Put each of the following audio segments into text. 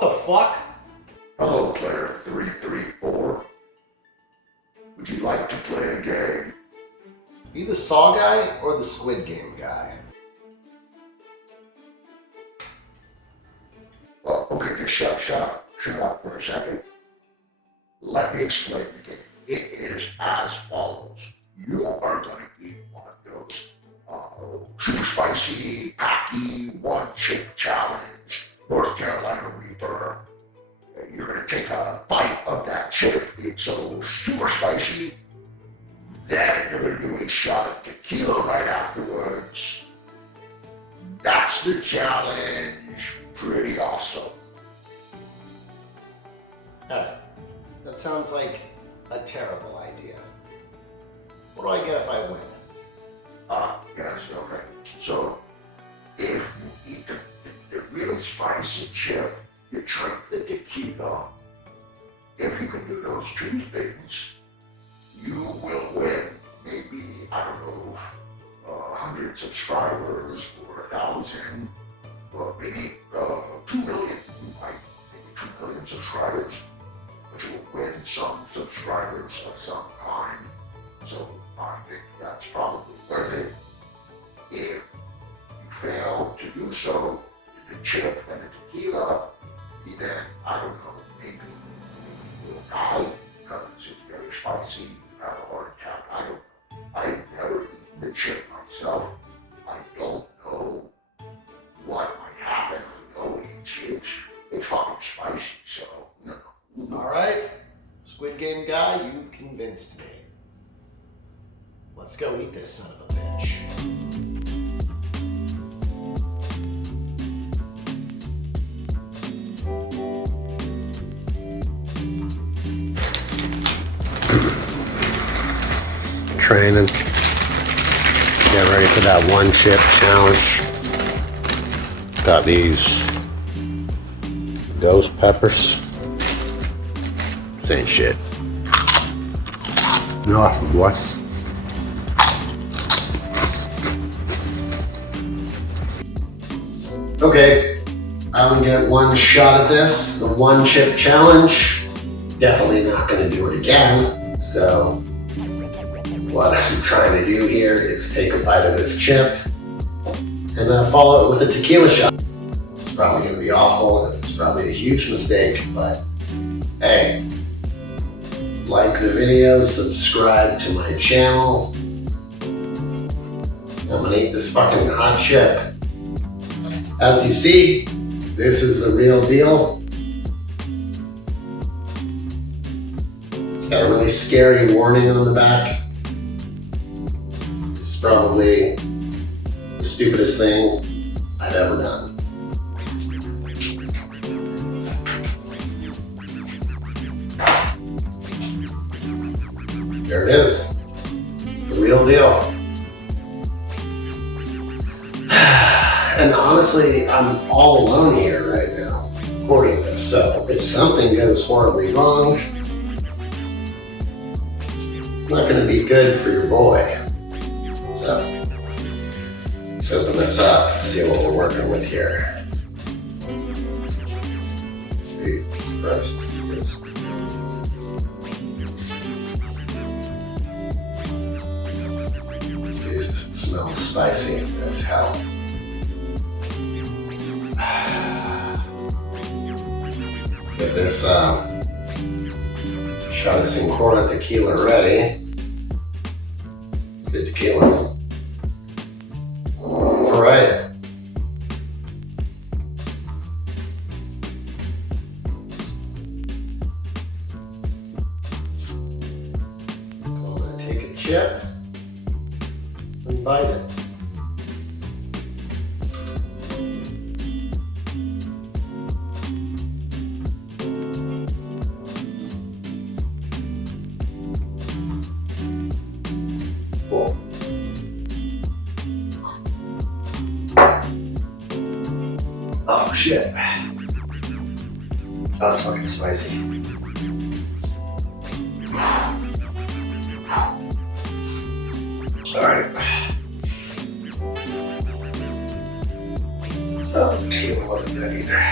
What the fuck? Hello, player 334. Would you like to play a game? Are you the Saw guy or the Squid Game guy? Well, okay, just shut up for a second. Let me explain the game. It is as follows. You are going to be one of those super spicy, packy, one-chip challenge, North Carolina Reaper. You're going to take a bite of that chip. It's so super spicy. Then you're going to do a shot of tequila right afterwards. That's the challenge. Pretty awesome. Alright. That sounds like a terrible idea. What do I get if I win? Yes, okay. So, if you eat the really spicy chip, you drink the tequila. If you can do those two things, you will win maybe, I don't know, 100 subscribers or 1,000, or maybe 2 million. You might maybe 2 million subscribers, but you will win some subscribers of some kind. So I think that's probably worth it. If you fail to do so, the chip and the tequila, then I don't know, maybe you'll die because it's very spicy. You have a heart attack. I don't know. I've never eaten the chip myself. I don't know what might happen. I know it's fucking spicy, so no. Alright. Squid Game guy, you convinced me. Let's go eat this son of a bitch. Training. Get ready for that one chip challenge. Got these ghost peppers. Same shit. Awesome, boys. Okay, I'm gonna get one shot at this, the one chip challenge. Definitely not gonna do it again. So what I'm trying to do here is take a bite of this chip and follow it with a tequila shot. It's probably gonna be awful and it's probably a huge mistake, but hey, like the video, subscribe to my channel. I'm gonna eat this fucking hot chip. As you see, this is the real deal. It's got a really scary warning on the back. This is probably the stupidest thing I've ever done. There it is. The real deal. And honestly, I'm all alone here right now, recording this. So if something goes horribly wrong, it's not going to be good for your boy. So let's open this up and see what we're working with here. First, Jesus, it smells spicy as hell. Get this shot of Sincora tequila ready. Good tequila. All right. So I'm gonna take a chip and bite it. Cool. Oh shit. Oh, it's fucking spicy. Alright. Oh, tequila wasn't that either.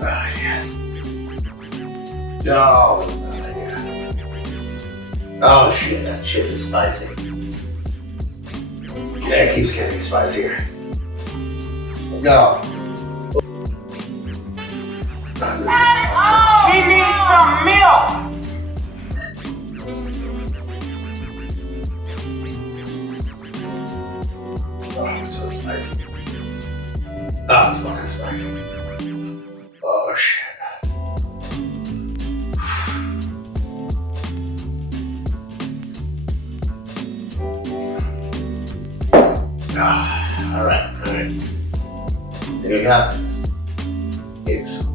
yeah. Oh, yeah. Oh shit, that chip is spicy. Yeah, it keeps getting spicier. Go. She needs some milk. Oh, it's so spicy. Oh, it's fucking spicy. Oh shit. All right. There you got this. It's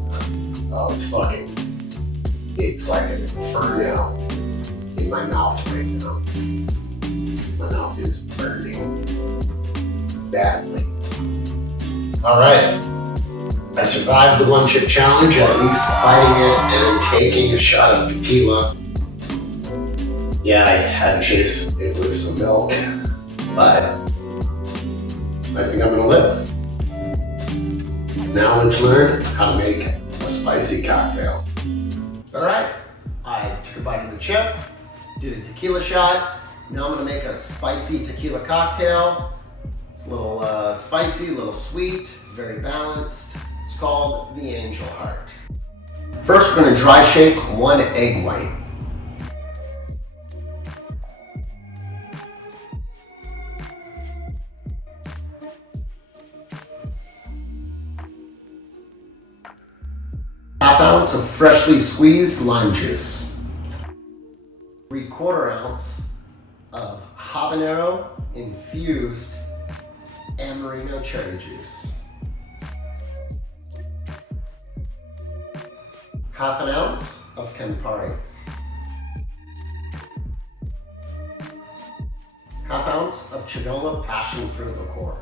like an inferno in my mouth right now. My mouth is burning badly. All right. I survived the one chip challenge, at least biting it and taking a shot of tequila. Yeah, I had to chase it with some milk, but I think I'm gonna live. Now let's learn how to make a spicy cocktail. All right, I took a bite of the chip, did a tequila shot. Now I'm gonna make a spicy tequila cocktail. It's a little spicy, a little sweet, very balanced. It's called the Angel Heart. First, we're gonna dry shake 1 egg white. Half ounce of freshly squeezed lime juice. 3/4 ounce of habanero infused Amarino cherry juice. Half an ounce of Campari. Half ounce of Chinola passion fruit liqueur.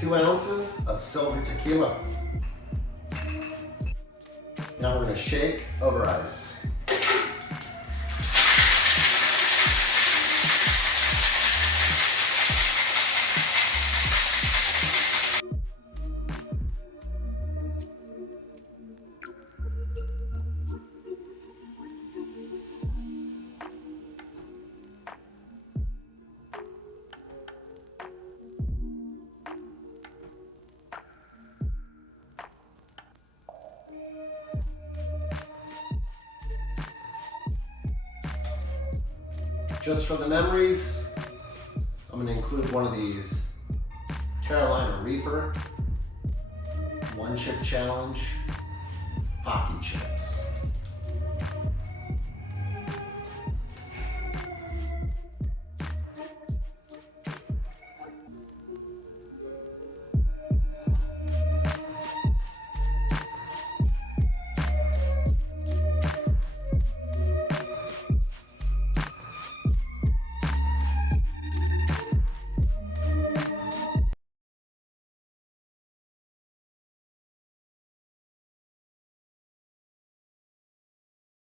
2 ounces of silver tequila. Now we're gonna shake over ice. Just for the memories, I'm gonna include one of these Carolina Reaper one chip challenge hockey chips.